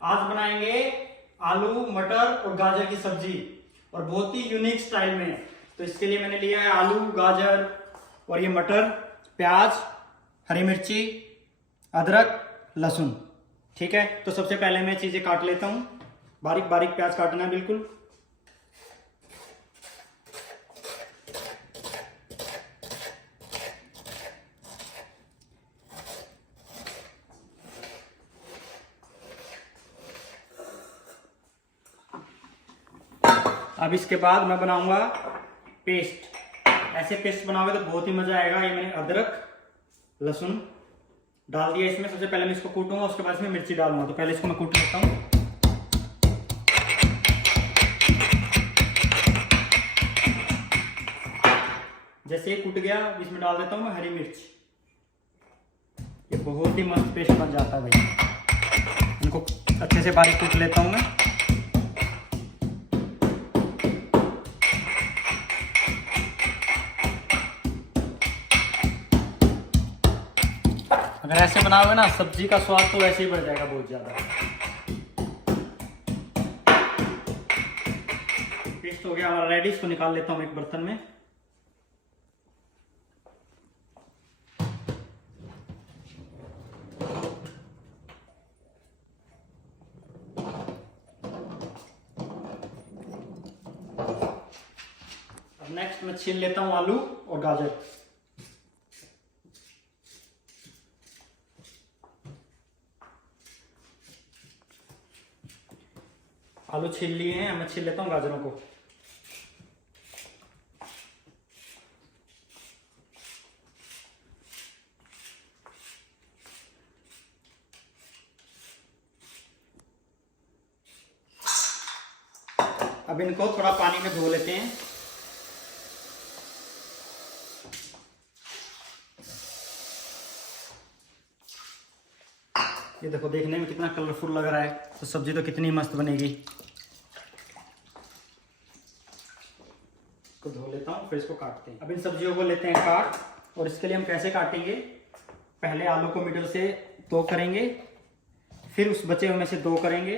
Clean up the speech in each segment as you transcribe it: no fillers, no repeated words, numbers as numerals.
आज बनाएंगे आलू मटर और गाजर की सब्जी और बहुत ही यूनिक स्टाइल में। तो इसके लिए मैंने लिया है आलू, गाजर और ये मटर, प्याज, हरी मिर्ची, अदरक, लहसुन। ठीक है, तो सबसे पहले मैं चीजें काट लेता हूँ। बारीक बारीक प्याज काटना है बिल्कुल। अब इसके बाद मैं बनाऊंगा पेस्ट। ऐसे पेस्ट बनाओगे तो बहुत ही मजा आएगा। ये मैंने अदरक, लहसुन डाल दिया इसमें। सबसे पहले मैं इसको कूटूंगा, उसके बाद इसमें मिर्ची डालूंगा। तो पहले इसको मैं कूट लेता हूँ। जैसे ये कूट गया, इसमें डाल देता हूँ मैं हरी मिर्च। ये बहुत ही मस्त पेस्ट बन जाता है भाई। इनको अच्छे से बारीक कूट लेता हूँ मैं। अगर ऐसे बनाओगे ना, सब्जी का स्वाद तो वैसे ही बढ़ जाएगा बहुत ज्यादा। पेस्ट हो गया हमारा रेडी। इसको निकाल लेता हूँ एक बर्तन में। अब नेक्स्ट मैं छील लेता हूँ आलू और गाजर। आलू छील लिए हैं, मैं छील लेता हूँ गाजरों को। अब इनको थोड़ा पानी में धो लेते हैं। ये देखो, देखने में कितना कलरफुल लग रहा है, तो सब्जी तो कितनी मस्त बनेगी। इसको धो लेता हूँ, फिर इसको काटते हैं। अब इन सब्जियों को लेते हैं काट। और इसके लिए हम कैसे काटेंगे, पहले आलू को मिडल से दो करेंगे, फिर उस बचे हुए में से दो करेंगे,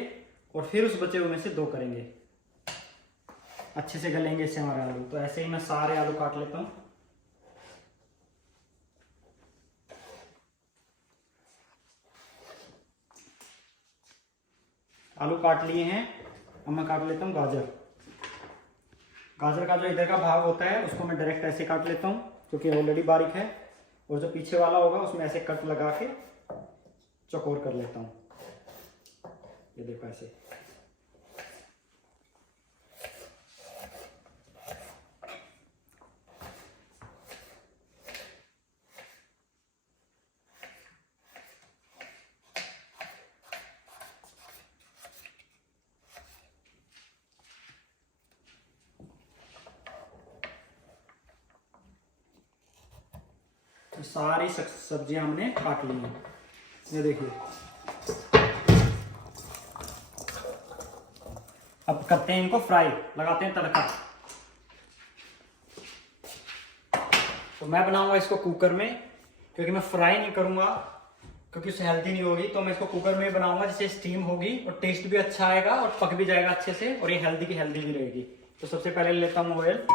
और फिर उस बचे हुए में से दो करेंगे। अच्छे से गलेंगे इससे हमारे आलू। तो ऐसे ही मैं सारे आलू काट लेता हूँ। आलू काट लिए हैं। अब मैं काट लेता हूँ गाजर। गाजर का जो इधर का भाग होता है उसको मैं डायरेक्ट ऐसे काट लेता हूँ, क्योंकि ऑलरेडी बारीक है। और जो पीछे वाला होगा उसमें ऐसे कट लगा के चौकोर कर लेता हूँ। ये देखो ऐसे। तो सारी सब्जियां हमने काट ली हैं। ये देखिए। अब करते हैं इनको फ्राई, लगाते हैं तड़का। तो मैं बनाऊंगा इसको कुकर में, क्योंकि मैं फ्राई नहीं करूंगा, क्योंकि उससे हेल्दी नहीं होगी। तो मैं इसको कुकर में बनाऊंगा, जिससे स्टीम होगी और टेस्ट भी अच्छा आएगा और पक भी जाएगा अच्छे से, और ये हेल्दी की हेल्दी भी रहेगी। तो सबसे पहले लेता हूँ ऑयल।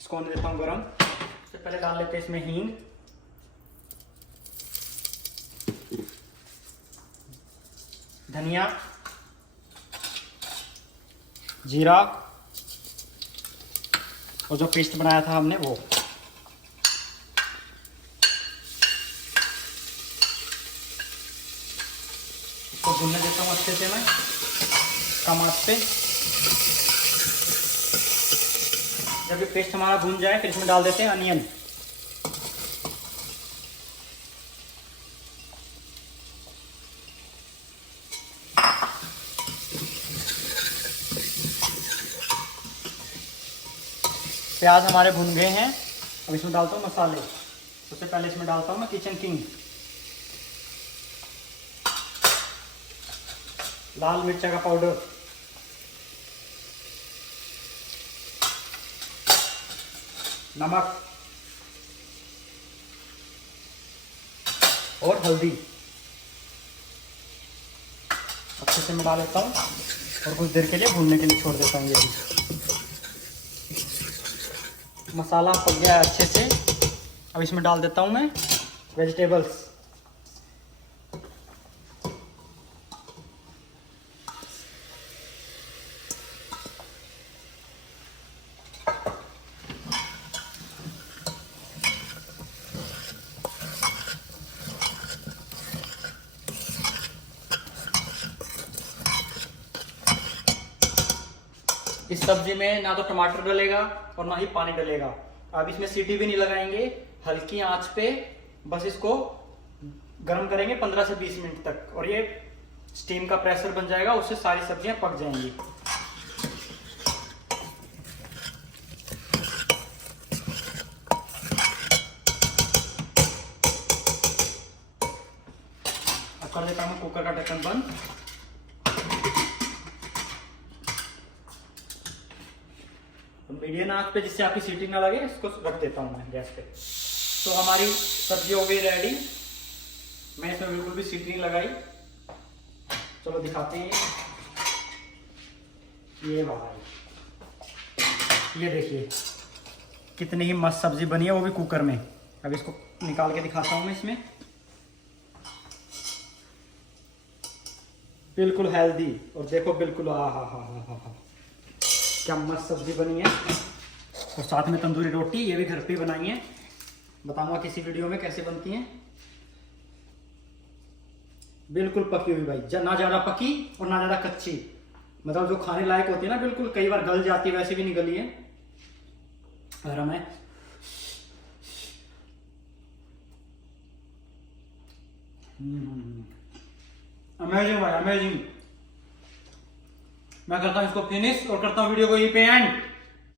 इसको होने देता हूँ गरम। सबसे पहले डाल लेते हैं इसमें हींग, धनिया, जीरा और जो पेस्ट बनाया था हमने वो। इसको भूनने देता हूँ अच्छे से मैं, कम आंच पे। जब ये पेस्ट हमारा भून जाए, फिर इसमें डाल देते हैं अनियन। प्याज हमारे भुन गए हैं। अब इसमें डालता हूँ मसाले। सबसे पहले इसमें डालता हूँ मैं किचन किंग, लाल मिर्चा का पाउडर, नमक, और हल्दी अच्छे से मिला लेता हूँ और कुछ देर के लिए भूनने के लिए छोड़ देता हूँ। ये भी मसाला पक गया है अच्छे से। अब इसमें डाल देता हूँ मैं वेजिटेबल्स। इस सब्जी में ना तो टमाटर डलेगा और ना ही पानी डलेगा। अब इसमें सीटी भी नहीं लगाएंगे, हल्की आंच पे बस इसको गर्म करेंगे 15 से 20 मिनट तक, और ये स्टीम का प्रेशर बन जाएगा, उससे सारी सब्जियां पक जाएंगी। अब कर देता हूं कुकर का ढक्कन बंद। मीडियम आंच पे जिससे आपकी सीटी ना लगे इसको रख देता हूं मैं गैस पे। तो हमारी सब्जी हो गई रेडी। मैं इसमें बिल्कुल भी सीटी नहीं लगाई। चलो दिखाते हैं। ये भाई, ये देखिए कितनी ही मस्त सब्जी बनी है, वो भी कुकर में। अब इसको निकाल के दिखाता हूं मैं इसमें। बिल्कुल हेल्दी, और देखो बिल्कुल हा हा हा हा हा हा, क्या मस्त सब्जी बनी है। और साथ में तंदूरी रोटी, ये भी घर पे ही बनाई है, बताऊंगा किसी वीडियो में कैसे बनती हैं। बिल्कुल पकी हुई भाई, ना ज्यादा पकी और ना ज्यादा कच्ची, मतलब जो खाने लायक होती है ना, बिल्कुल कई बार गल जाती है, वैसे भी नहीं गली है, गरम है। अमेजिंग भाई, अमेजिंग। मैं करता हूं इसको फिनिश और करता हूं वीडियो को यहीं पे एंड।